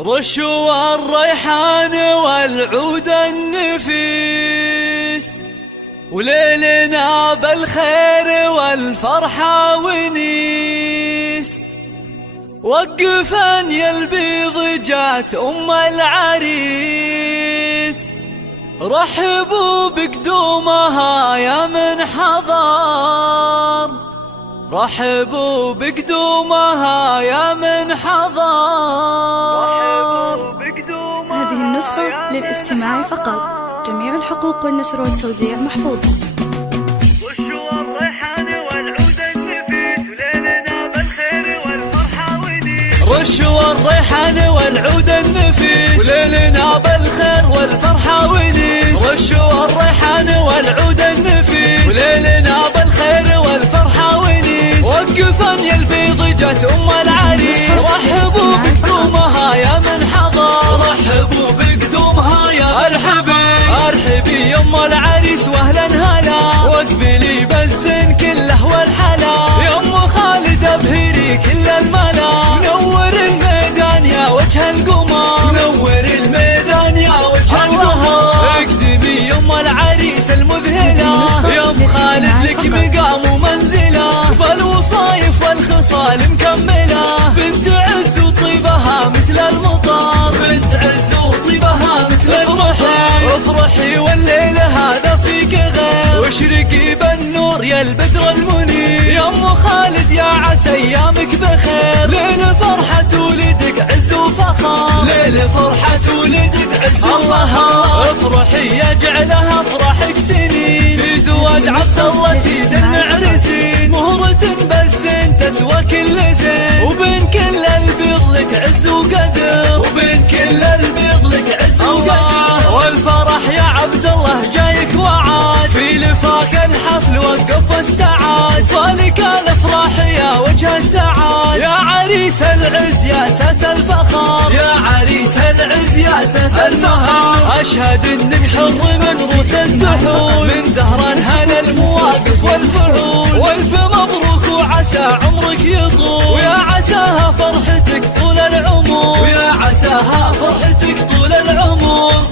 رشوا الريحان والعود النفيس، وليلنا بالخير والفرحة ونيس. وقفن يا البيض جات أم العريس، رحبوا بقدومها يا من حضر، رحبوا بقدومها يا من حضر. هذه النسخة للاستماع فقط، جميع الحقوق والنشر والتوزيع محفوظ. رشوا الريحان والعود النفيس، وليلنا بالخير والفرحة ونيس. رشوا الريحان والعود النفيس، وليلنا بالخير والفرحة ونيس. رشوا الريحان والعود النفيس، وليلنا بالخير والفرحة ونيس. وقفن يا البيض جات أم العريس، رحبوا بقدومها يا من حضر، رحبوا بقدومها يا ارحبي ارحبي يا ام العريس واهلا هلا، واقبلي بالزين كله والحلا. يا ام خالد ابهري كل الملا، نور الميدان يا وجه القمر، نور الميدان يا وجه القمر. اقدمي يا ام العريس المذهله، يا ام خالد لك مقام ومنزله، بالوصايف والخصال مكمله. بنت عز وطيبها مثل المطر، بنت عز وطيبها مثل المطر. افرحي والليل هذا فيك غير، واشرقي بالنور يا البدر المنير. يا ام خالد يا عسى ايامك بخير، ليل فرحة ولدك عز وفخر، ليل فرحة ولدك عز وفخر. افرحي يا جعلها افراحك سنين، في زواج عبد الله سيد المعرسين. مهرة بالزين تسوى كل زين، وبين كل البيض لك عز وقدر، وبين كل البيض لك عز وقدر. والفرح يا عبد الله جايك وعاد، في لفاك الحفل وقف واستعاد. فالك الافراح يا وجه السعاد، يا عريس العز يا اساس الفخر، يا عريس العز يا اساس الفخر. اشهد انك حر من روس الزحول، من زهران هنا المواقف والفعول. والف مبروك وعسى عمرك يطول، ويا عساها فرحتك طول العمر، ويا عساها فرحتك طول العمر.